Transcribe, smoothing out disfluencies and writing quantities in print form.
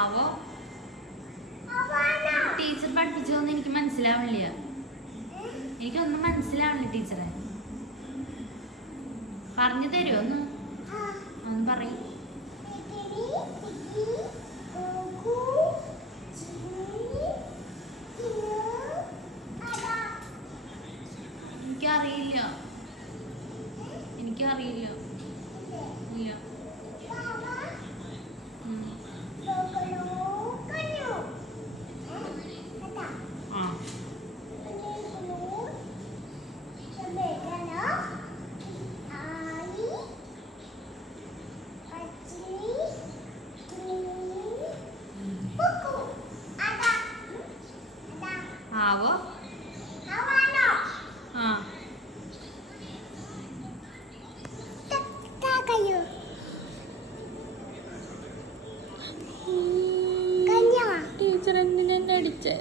ആവോ ടീച്ചർ പഠിപ്പിച്ചതൊന്നും എനിക്ക് മനസ്സിലാവണില്ല. എനിക്കൊന്നും മനസ്സിലാവണില്ല ടീച്ചറെ. പറഞ്ഞു തരുമോ ഒന്ന് പറയും. എനിക്കറിയില്ല. ഇല്ല. ആവോ ടീച്ചർ എന്തിനെ അടിച്ചേ?